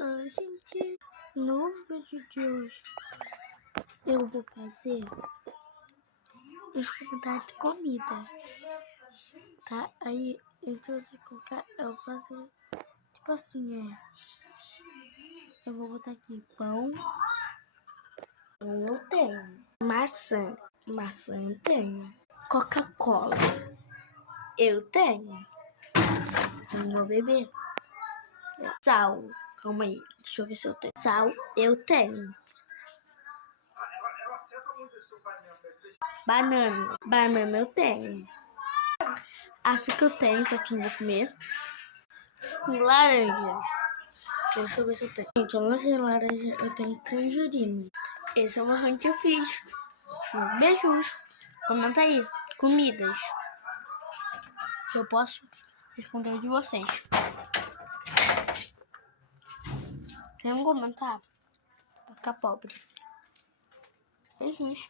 Oi, gente, no vídeo de hoje eu vou fazer os comentários de comida, tá? Aí, entre os comentários, eu vou fazer tipo assim, eu vou botar aqui pão, eu tenho. Maçã eu tenho. Coca-Cola, eu tenho. Mas eu não vou beber. Sal, calma aí, deixa eu ver se eu tenho. Sal, eu tenho. Banana eu tenho. Açúcar eu tenho, só que não vou comer. Laranja, deixa eu ver se eu tenho. Gente, eu não sei laranja, eu tenho tangerina. Esse é o meu ranking que eu fiz. Beijos. Comenta aí, comidas, que eu posso responder de vocês. Quem não comentar, vai ficar pobre. Beijos.